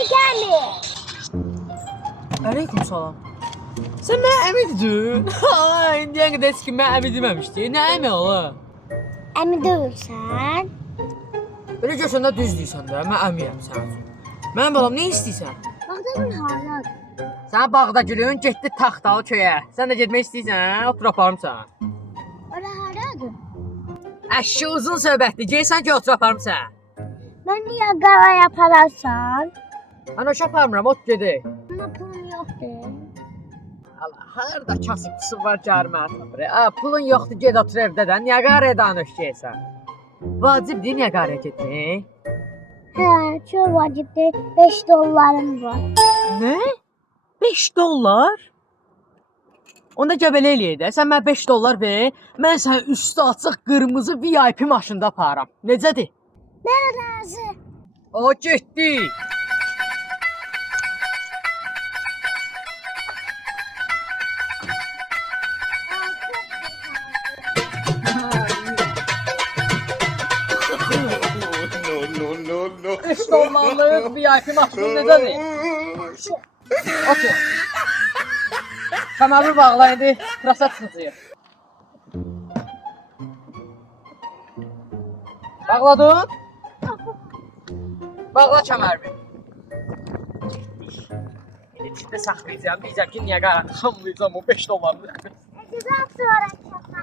Şekerli. Aleyküm salam. Sen mənə əmi dedin? Ay, indiyə qədər heç kim mənə əmi deməmişdi. Nə əmi ola? Əmi deyilsən. Belə görsən də düz deyirsən də, mən əmiyəm sənin üçün. Mənim balam, nə istəyirsən? Baxdın hardadır? Sən bağda gülün, getdi taxtalı köyə. Sən də getmək istəyirsən, otur aparım səni. Ora hardadır? Əşi uzun söhbətdir, geysən ki, otur aparım səni. Mən niyə qara yapararsan? Mən oşa aparmıram, ot gedək. Amma pulum yoxdur. Allah, harada kasıbçısı var gəlmə tapır. Pulun yoxdur, ged otur evdə də. Niyə qaraya danış geysən? Vacibdir niyə qaraya getmək? Hə, çox vacibdir. 5 dollarım var. Nə? 5 dollar? Onda göbələ eləyək də. Sən mənə 5 dollar ver, mən səni üstü açıq qırmızı VIP maşında aparam. Necədir? Mən razı. O getdi. No. 5 dollarlıq VIP maşını necədir? Otur. Kəməri bağla indi, prasa çıxacaq. Bağladın? Bağla kəməri. İndi ciddi saxlayacağım, deyəcəm ki, niyə qaranı xamlayacağım o 5 dollarlıq. Güzel sonra çapak.